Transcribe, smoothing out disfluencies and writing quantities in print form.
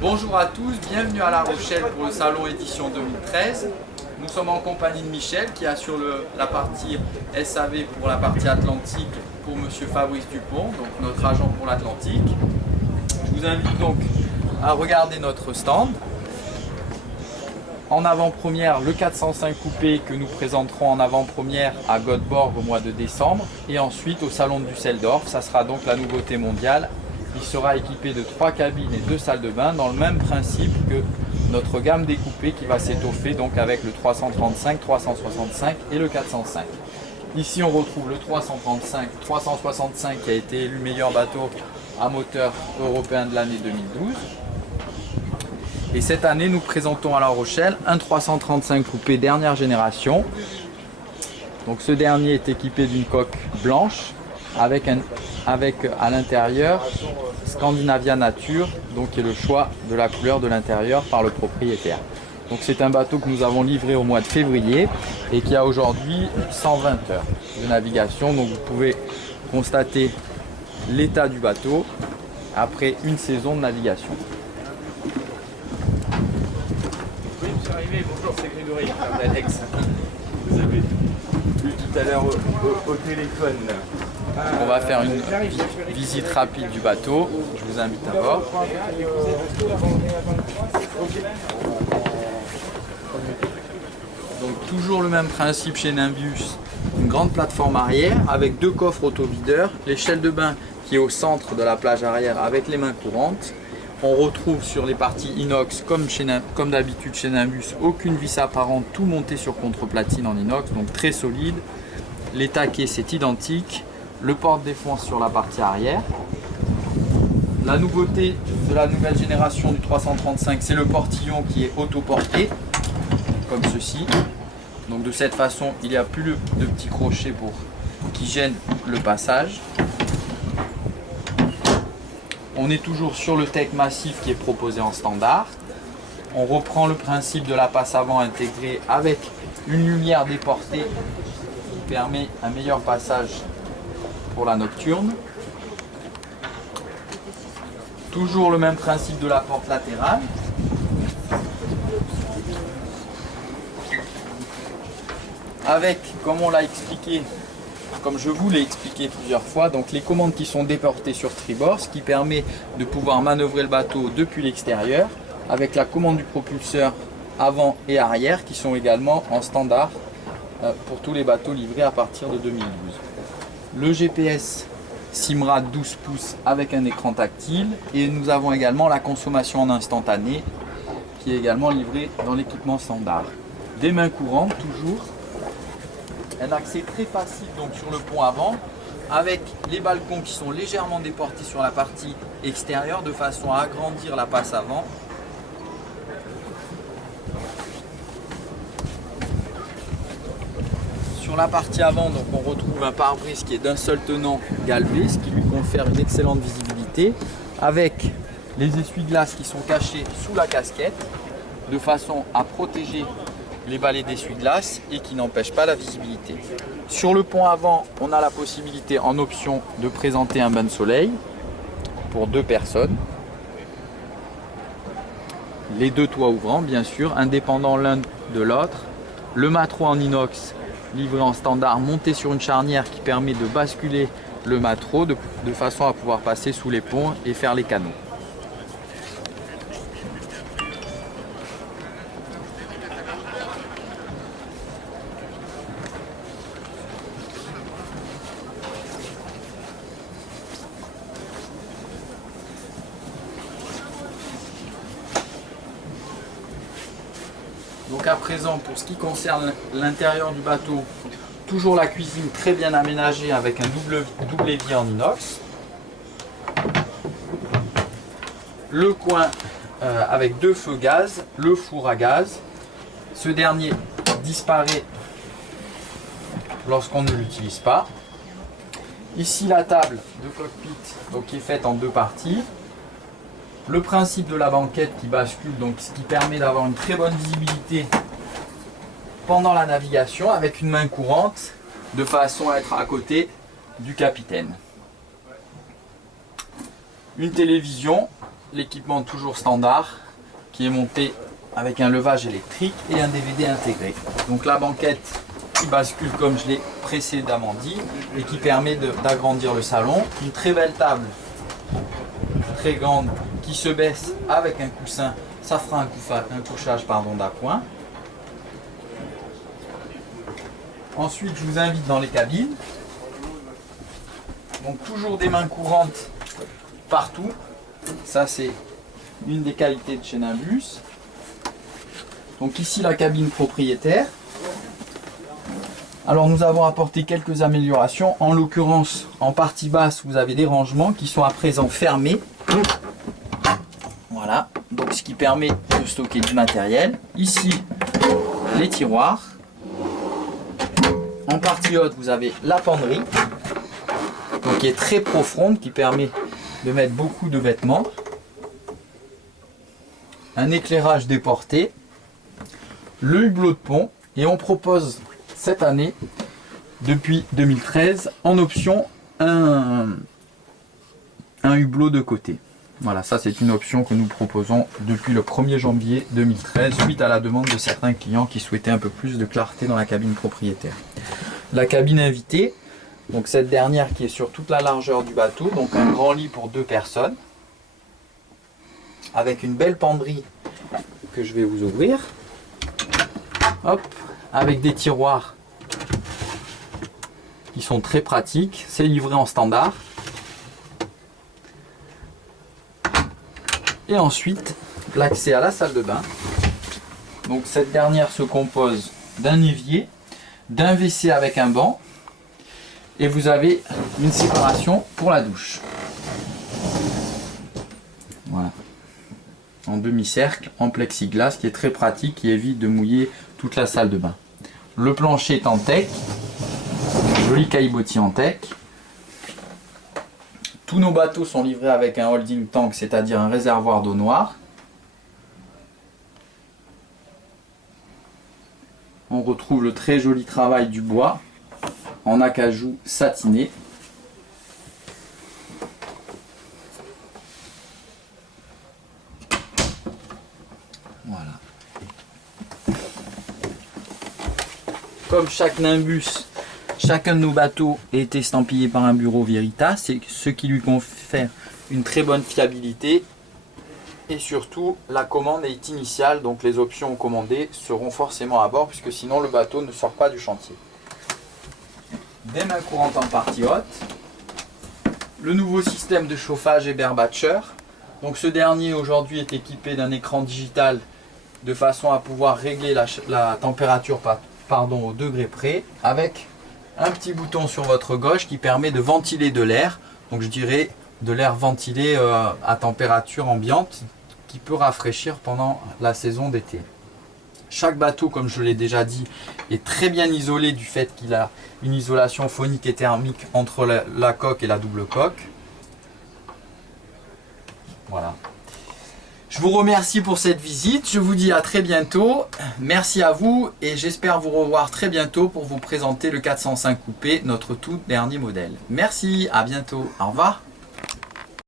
Bonjour à tous, bienvenue à La Rochelle pour le salon édition 2013. Nous sommes en compagnie de Michel qui assure la partie SAV pour la partie Atlantique pour Monsieur Fabrice Dupont, donc notre agent pour l'Atlantique. Je vous invite donc à regarder notre stand. En avant-première, le 405 coupé que nous présenterons en avant-première à Göteborg au mois de décembre. Et ensuite au salon de Düsseldorf, ça sera donc la nouveauté mondiale. Il sera équipé de 3 cabines et 2 salles de bain dans le même principe que notre gamme découpée qui va s'étoffer donc avec le 335, 365 et le 405. Ici on retrouve le 365 qui a été élu meilleur bateau à moteur européen de l'année 2012. Et cette année nous présentons à La Rochelle un 335 coupé dernière génération. Donc ce dernier est équipé d'une coque blanche avec à l'intérieur Scandinavia Nature, donc qui est le choix de la couleur de l'intérieur par le propriétaire. Donc c'est un bateau que nous avons livré au mois de février et qui a aujourd'hui 120 heures de navigation. Donc vous pouvez constater l'état du bateau après une saison de navigation. Oui, je suis arrivé, bonjour, c'est Grégory, Alex. Vous avez vu tout à l'heure au téléphone. On va faire une visite rapide du bateau. Je vous invite à bord. Donc toujours le même principe chez Nimbus, une grande plateforme arrière avec 2 coffres autovideurs, l'échelle de bain qui est au centre de la plage arrière avec les mains courantes. On retrouve sur les parties inox comme d'habitude chez Nimbus aucune vis apparente, tout monté sur contreplatine en inox, donc très solide. Les taquets c'est identique. Le porte-défense sur la partie arrière. La nouveauté de la nouvelle génération du 335, c'est le portillon qui est autoporté, comme ceci. Donc de cette façon, il n'y a plus de petits crochets qui gênent le passage. On est toujours sur le Tech massif qui est proposé en standard. On reprend le principe de la passe avant intégrée avec une lumière déportée qui permet un meilleur passage pour la nocturne. Toujours le même principe de la porte latérale. Avec, comme on l'a expliqué, comme je vous l'ai expliqué plusieurs fois, donc les commandes qui sont déportées sur tribord, ce qui permet de pouvoir manœuvrer le bateau depuis l'extérieur, avec la commande du propulseur avant et arrière qui sont également en standard pour tous les bateaux livrés à partir de 2012. Le GPS Simrad 12 pouces avec un écran tactile et nous avons également la consommation en instantané qui est également livrée dans l'équipement standard. Des mains courantes toujours, un accès très facile donc sur le pont avant avec les balcons qui sont légèrement déportés sur la partie extérieure de façon à agrandir la passe avant. Sur la partie avant, donc, on retrouve un pare-brise qui est d'un seul tenant galbé, ce qui lui confère une excellente visibilité, avec les essuie-glaces qui sont cachés sous la casquette, de façon à protéger les balais d'essuie-glace et qui n'empêchent pas la visibilité. Sur le pont avant, on a la possibilité en option de présenter un bain de soleil pour 2 personnes. Les 2 toits ouvrants, bien sûr, indépendants l'un de l'autre. Le mâtro en inox livré en standard, monté sur une charnière qui permet de basculer le mâtro de façon à pouvoir passer sous les ponts et faire les canaux. Donc à présent, pour ce qui concerne l'intérieur du bateau, toujours la cuisine très bien aménagée avec un double évier en inox. Le coin avec 2 feux gaz, le four à gaz. Ce dernier disparaît lorsqu'on ne l'utilise pas. Ici la table de cockpit donc, qui est faite en 2 parties. Le principe de la banquette qui bascule, donc ce qui permet d'avoir une très bonne visibilité pendant la navigation avec une main courante de façon à être à côté du capitaine. Une télévision l'équipement toujours standard qui est monté avec un levage électrique et un DVD intégré. Donc la banquette qui bascule comme je l'ai précédemment dit et qui permet d'agrandir le salon. Une très belle table, très grande, qui se baisse avec un coussin. Ça fera un couchage d'appoint. Ensuite, je vous invite dans les cabines. Donc toujours des mains courantes partout. Ça, c'est une des qualités de chez Nimbus. Donc ici, la cabine propriétaire. Alors nous avons apporté quelques améliorations. En l'occurrence, en partie basse, vous avez des rangements qui sont à présent fermés. Voilà, donc ce qui permet de stocker du matériel. Ici, les tiroirs. En partie haute, vous avez la penderie, donc qui est très profonde, qui permet de mettre beaucoup de vêtements. Un éclairage déporté, le hublot de pont, et on propose cette année, depuis 2013, en option un hublot de côté. Voilà, ça c'est une option que nous proposons depuis le 1er janvier 2013, suite à la demande de certains clients qui souhaitaient un peu plus de clarté dans la cabine propriétaire. La cabine invitée, donc cette dernière qui est sur toute la largeur du bateau, donc un grand lit pour 2 personnes, avec une belle penderie que je vais vous ouvrir. Hop, avec des tiroirs qui sont très pratiques, c'est livré en standard. Et ensuite, l'accès à la salle de bain. Donc cette dernière se compose d'un évier, d'un WC avec un banc, et vous avez une séparation pour la douche. Voilà. En demi-cercle, en plexiglas, qui est très pratique, qui évite de mouiller toute la salle de bain. Le plancher est en teck, joli caillebotis en teck. Tous nos bateaux sont livrés avec un holding tank, c'est-à-dire un réservoir d'eau noire. On retrouve le très joli travail du bois en acajou satiné. Voilà. Comme chaque Nimbus, chacun de nos bateaux est estampillé par un bureau Veritas, c'est ce qui lui confère une très bonne fiabilité. Et surtout, la commande est initiale, donc les options commandées seront forcément à bord, puisque sinon le bateau ne sort pas du chantier. Des mains courantes en partie haute. Le nouveau système de chauffage Eberbacher. Donc ce dernier aujourd'hui est équipé d'un écran digital de façon à pouvoir régler la température au degré près, avec un petit bouton sur votre gauche qui permet de ventiler de l'air. Donc je dirais de l'air ventilé à température ambiante, qui peut rafraîchir pendant la saison d'été. Chaque bateau, comme je l'ai déjà dit, est très bien isolé du fait qu'il a une isolation phonique et thermique entre la coque et la double coque. Voilà. Je vous remercie pour cette visite. Je vous dis à très bientôt. Merci à vous et j'espère vous revoir très bientôt pour vous présenter le 405 coupé, notre tout dernier modèle. Merci, à bientôt. Au revoir.